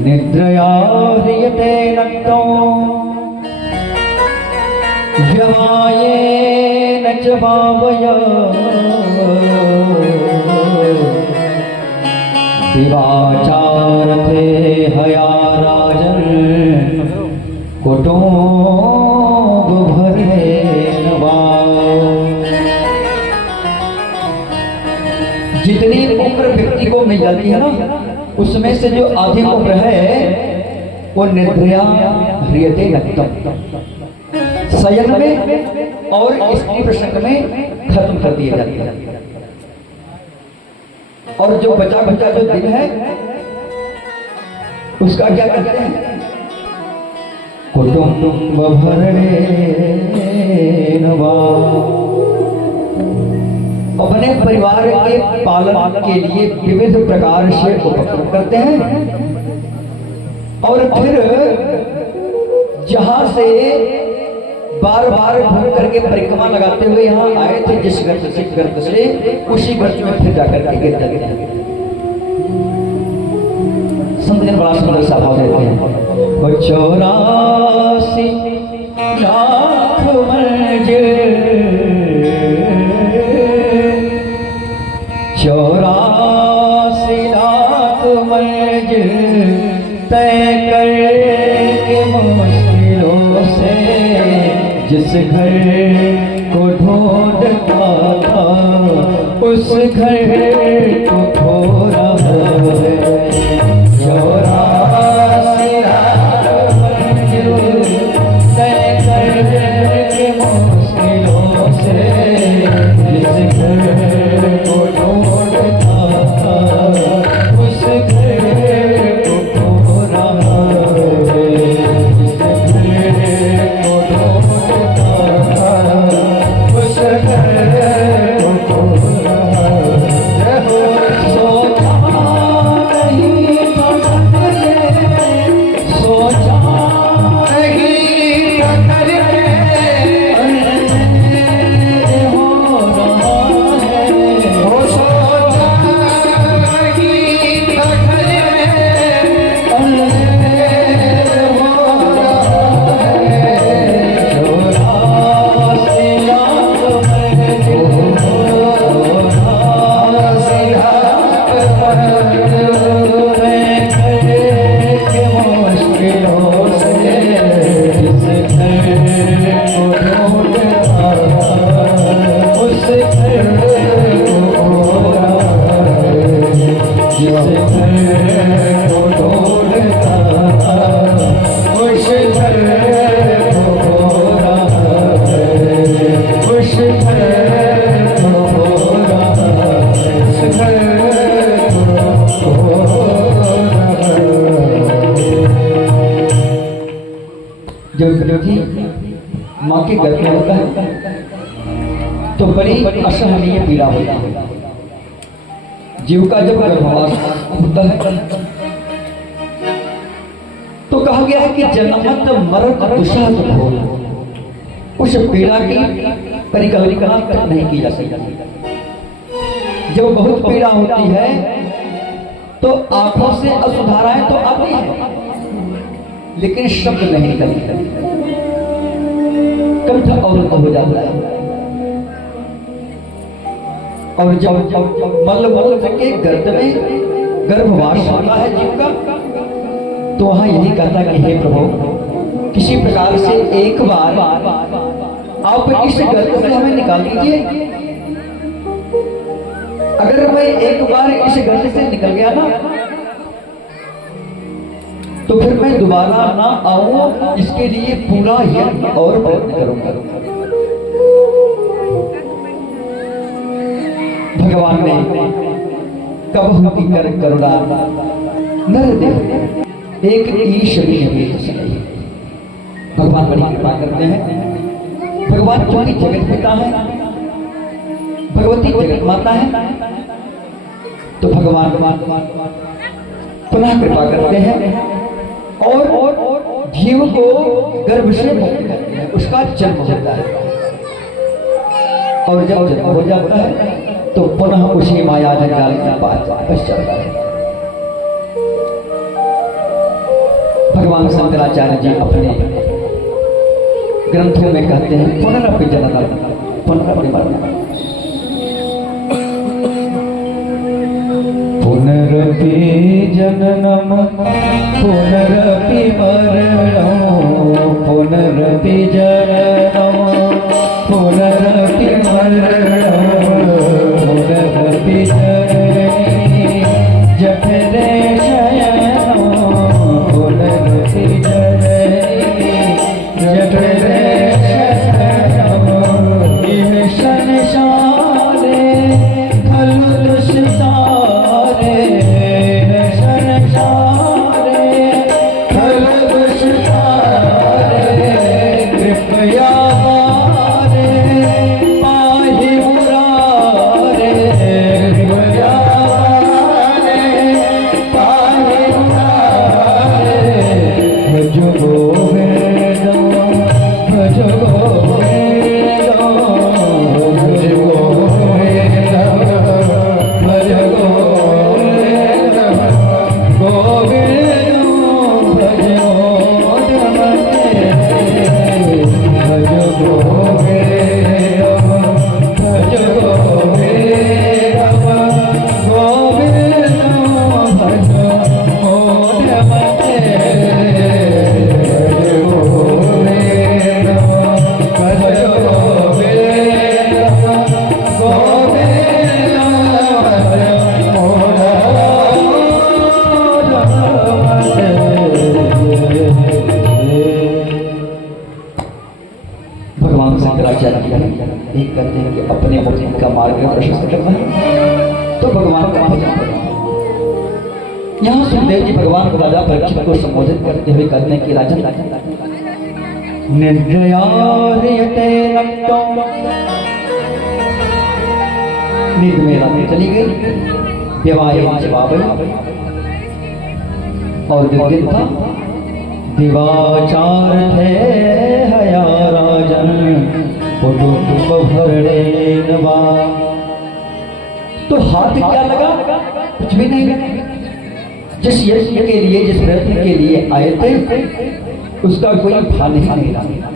निद्रया ह्रियते नक्तो व्यवायेन च भावया दिवाचारते हया राजन् कुटुम्बभरेण वा। जितनी उम्र व्यक्ति को मिल जाती है ना, उसमें से जो आधी उम्र है वो निद्रया ह्रियते नक्तम, शयन में और स्त्री प्रसंग में खत्म कर दिए जाते हैं। और जो बचा बचा जो दिन है उसका क्या करते हैं? कुटुम्ब भरेण वा, अपने परिवार के पालन के लिए विविध प्रकार से उपक्रम करते हैं। और फिर जहां से बार बार घूम करके परिक्रमा लगाते हुए यहाँ आए थे, जिस गर्त से उसी गर्त में फिर जाकर के गिर जाते हैं। संत जन बड़ा सुंदर सा भाव देते हैं, 84 लाख मंजिल 84 लाख मंजिल तय करके मुश्किलों से जिस घर को ढूंढता था उस घर को खो रहा है। 84 लाख मंजिल तय करके मुश्किलों से जिस घर को ढूंढता था उस घर को खो रहा है। जिस घर को ढूंढता था उस घर को खो रहा है। सोचा नहीं था करके, सोचा नहीं था करके हो रहा है। वो सोचा नहीं था करके हो रहा है। 84 लाख मुश्किलों से जिस घर को ढूंढता था उस घर को खो रहा है। जिस घर को ढूंढता था उस घर को खो रहा है। उस घर को खो रहा है। उस घर को खो रहा है। जब व्यक्ति माँ के गर्भ में होता है तो बड़ी असहनीय पीड़ा होती है। जीव का जब गर्भवास होता है तो कहा गया है कि जन्मत मरत दुषात भोग, उस पीड़ा की परिकल्पना तक नहीं की जा सकती। जब बहुत पीड़ा होती है तो आंखों से असुधाराएं तो आती है लेकिन शब्द नहीं निकलते, कंठ अवरुद्ध हो जाता है। और जब मल के गर्भ में गर्भवास होता है जीव का तो वहां यही कहता कि हे प्रभु, किसी प्रकार से एक बार आप इस गर्भ से हमें निकाल दीजिए। अगर मैं एक बार इस गर्भ से निकल गया ना तो फिर मैं दोबारा ना आऊं, इसके लिए पूरा यज्ञ और प्रयत्न करूंगा। भगवान ने कबहू की कर करुणा नर देव एक ईश भी नहीं सुनाई। भगवान बड़ी कृपा करते हैं। भगवान चूंकि जगत पिता है, भगवती जगत माता है, तो भगवान पुनः कृपा करते हैं और जीव को गर्भ से मुक्त करते हैं, उसका जन्म होता है। और जब जन्म हो जाता है तो पुनः उसी माया जंजाल के पास वापस चलता है। भगवान शंकराचार्य जी अपने ग्रंथों में कहते हैं पुनरपि जननम पुनरपि मरणम, पुनरपि जननम पुनरपि मरणम, पुनरपि जननम पुनरपि मरणम, पुनरपि जननी जठरे शयनम, पुनरपि जननी जठरे शयनम, इह संसारे खलु दुष्टारे, संसारे खलु दुष्टारे, कृपया एक करते हैं कि अपने मुक्ति का मार्ग प्रशस्त करना है तो भगवान का भजन करना। यहाँ सुखदेव जी भगवान को राजा परीक्षित को संबोधित करते हुए कहते हैं कि राजन निर्दयार्यते रक्तो, नींद में रात चली गई, विवाह जवाब और जो दिन था दिवाचार थे हया राजन, तो हाथ क्या लगा? कुछ भी नहीं लगा। जिस यज्ञ के लिए जिस प्रयत्न के लिए आए थे उसका कोई फल ही नहीं लगा।